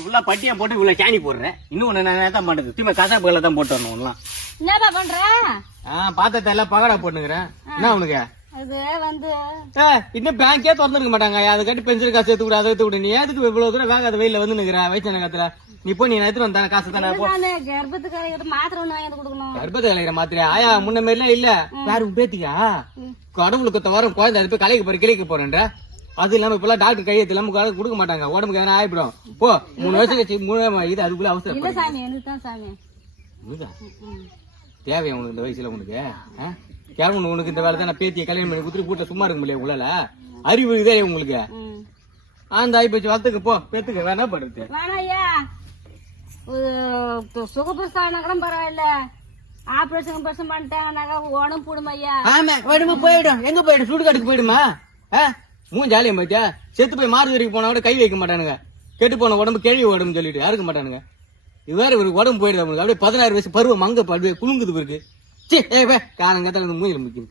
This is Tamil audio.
ஃபுல்லா பட்டியா போட்டு இவ்வளவு கேணி போடுறேன். இன்னும் நான் தான் பண்ணுது திரும்ப கசாப்புகளை தான் போட்டு வரணும் எல்லாம். என்னப்பா பண்ற? பாத்திரத்தை எல்லாம் பகடா போட்டுக்கிறேன். என்ன உனக்கு அது வந்து இன்னும் பேங்கே திறந்துருக்க மாட்டாங்க. அதை கட்டி பென்சில் காசு எடுத்து விட அதை எடுத்து விட. நீ எதுக்கு இவ்வளவு தூரம் வேகாத வெயில வந்து நிக்கிற வயசான காத்துல? நீ போய் நீ எடுத்துட்டு வந்தான காசு தானே. கர்ப்பத்துக்கு கலைக்கிற மாத்திரை ஒண்ணு வாங்கி கொடுக்கணும். கர்ப்பத்தை கலைக்கிற மாத்திரை ஆயா முன்ன மாதிரி எல்லாம் இல்ல. யாரும் பேத்திக்கா கடவுளுக்கு வரும் குழந்தை அது போய் கலைக்க போற கிளைக்க போறேன்ற. அது இல்லாம இப்ப எல்லாம் டாக்டர் கையெழுத்து இல்லாம கொடுக்க மாட்டாங்க. உடம்புக்கு எதனா ஆயிடும். போ 3 வருஷம் கழிச்சு 3 இது அதுக்குள்ள அவசரம் இல்ல சாமி எனக்குதான் சாமி தேவையா உனக்கு இந்த வயசுல உனக்கு கேவன் உனக்கு இந்த வேலை தான் பேத்திய கல்யாணம் பண்ணி குத்துட்டு கூட்ட சும்மா இருக்க முடியாது உள்ளல அறிவு இதே உங்களுக்கு அந்த ஆயிப்போச்சு வளர்த்துக்கு போ பேத்துக்கு வேணா படுத்து வேணாயா சுகப்பிரசானா கூட பரவாயில்ல ஆபரேஷன் பிரசம் பண்ணிட்டாங்கன்னாக்கா உடம்பு போடுமா ஐயா ஆமா உடம்பு போயிடும் எங்க போயிடும் சுடுகாட்டுக்கு போயிடுமா ஜாலியம் போயிட்டா செத்து போய் மாறு வரைக்கும் போனா கூட கை வைக்க மாட்டானுங்க கெட்டு போன உடம்பு கேள்வி உடம்பு சொல்லிட்டு யாருக்க மாட்டானுங்க இது வேற ஒரு உடம்பு போயிடுது அவங்களுக்கு அப்படியே 16 வயசு பருவம் மங்க படுவே குலுங்குது இருக்கு காலங்கத்துல மூஞ்சில முக்கியம்